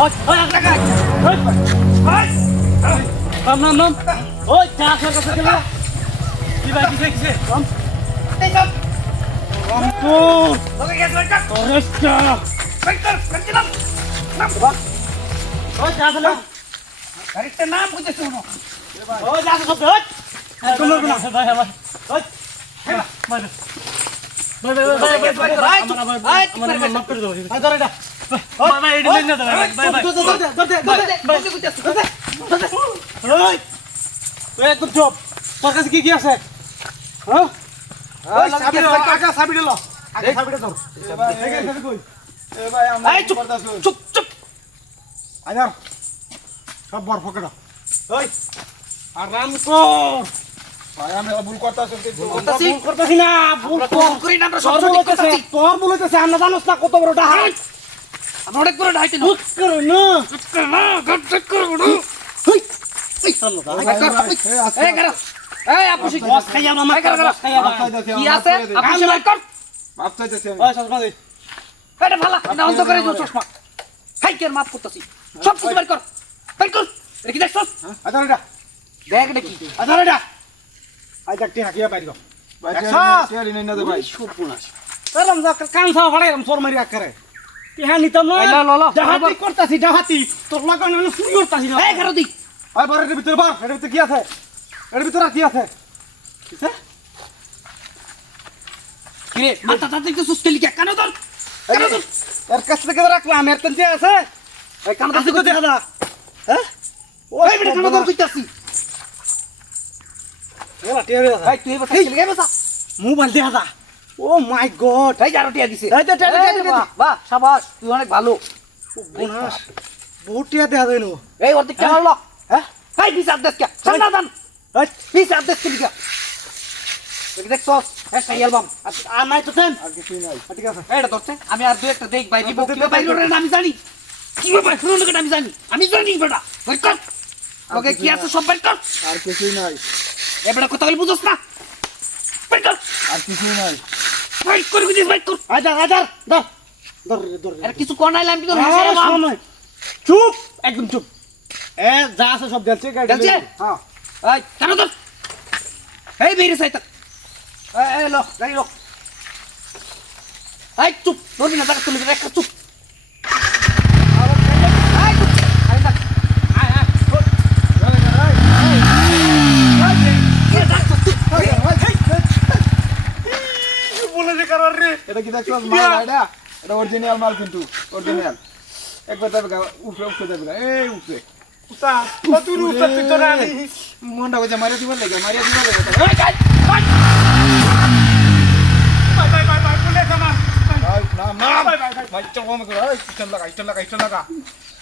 ওই ওই এক টাকা ওই ওই নাম নাম ওই চা খাওয়ার কথা গেল কি ভাই কিসে কম এই সব কম তো তোকে গেছ ওইটা ওরেস্টা ফেক্টর ফেক্টর নাম বাবা ওই চা খালো গাড়িতে নাম বুঝতে শুনো ওই যা সব ওই তুমি না ভাই ভাই ওই ভাই সব বরফ কেডা আরাম কর ভাই আমরা ভুল করতাছি করতেছি না ভুল করি না আমরা সব ঠিক করতেছি তোর ভুল হইতেছে আমরা জানোস না কত বড় ডাহা আমরা অনেক বড় ডাহাইতে না করো না গট করো না এই চলো এই করো এই আপু শিখ বস খাইয়া না মার করো খাইয়া কি আছে আপু শিখ কর মাপ চাইতেছি আমি ওই চশমা দে এটা ভালো এটা অন্ধ করে দিও চশমা হাই কের মাপ করতেছি সব কিছু বের কর এটা কি দেখছস আদার এটা দেখ এটা কি আদার এটা আই দেখতে হাকিয়া বাইর গো ভাই টিয়ারি নাই না দে ভাই সর্বনাশ এরম যা কান সাও ফাড়াই এরম সর মারি আকারে ইহা নিতাম না ডাহাতি করতাছি ডাহাতি তোর লাগানো না শুরু করতাছি না এই ঘরে দি আই বারে এর ভিতর বার এর ভিতর কি আছে এর ভিতর কি আছে কিছে কি রে মাথা তাতে তো সুস্তে লিখা কানো ধর এর কাছ থেকে রাখলাম এর তেন আছে এই কানো ধর কই দেখা দা হ্যাঁ ওই বেটা কানো ধর কইতাছি এলা টিয়ারি আছে এই তুই এবার খেলে গেবে যা মোবাইল দেখা দা ও মাই গড এই জারো টিয়া দিছে এই তো টিয়া বাহ শাবাশ তুই অনেক ভালো বোনাস বহুত টিয়া দেখা যায় নো এই ওর দিকে মারলো হ্যাঁ এই বিচার দেখ কে সন্ধান এই বিচার দেখ কি লিখা দেখছস এই সেই অ্যালবাম আর নাই তো দেন আর কিছু নাই ঠিক আছে এইটা ধরছে আমি আর দুই একটা দেখ ভাই রিবো কি ভাই রে আমি জানি কি ভাই শুনুন না আমি জানি বেটা ওই কর ওকে কি আছে সব বের কর আর কিছু নাই এ বেটা কথা বলি বুঝছস না বের কর আর কিছু নাই ভাই করে দিস ভাই কর আজার ধর ধর আর কিছু কর নাই আমি তো চুপ একদম চুপ এ যা আছে সব গেলছে গাড়ি গেলছে? হ্যাঁ এই কেন ধর এই বেরে সাইতা এই লো গাড়ি লো এই চুপ ধরবি না টাকা তুলে একটা চুপ এটা কি দেখছো মাল এটা এটা অরিজিনাল মাল কিন্তু অরিজিনাল একবার তবে উপরে যাবে না এই উপরে উতা তুই উপরে তুই তো না মনটা কইছে মারিয়া দিবার লাগে এই গাই বাই পুলে কামা না ভাই চল কম করে এই স্টেন লাগা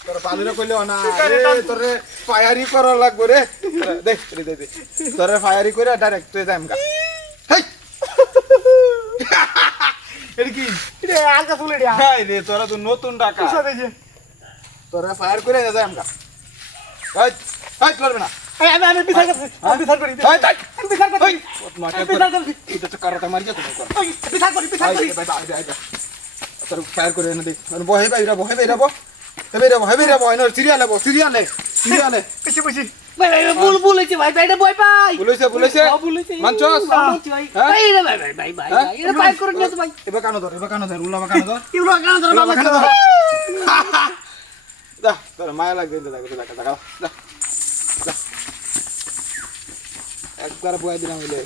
তোর বালিরে কইলে না রে তোরে ফায়ারি করা লাগবে রে দেখ দে তোরে ফায়ারি করে ডাইরেক্ট তুই যাইমগা হেই এটা কি রে আলকা ফুলে দিয়া হাই রে তোরা তো নতুন ডাকা কুসা দেছে তোরা ফায়ার করে যাই আমকা হাই হাই করবে না আমি বিচার করছি আমি বিচার করি হাই হাই আমি বিচার করি বিচার করবি এটা তো কারটা মারি যা তুমি কর বিচার করি ভাই তোর ফায়ার করে না দেখ বহে বাইরা বহে সিরিয়ালে কিছু বুঝি ভাই বুল হইছে ভাই ভাইটা ভয় পাই বলেছে মানছস ভাই ভাই এটা পাই করে নিও তো ভাই এবার কানো ধর উল্লামা কানো ধর ইউরো গান ধর বাবা দা তোর মায়া লাগবে দা একবার বয়া দিলাম হইলে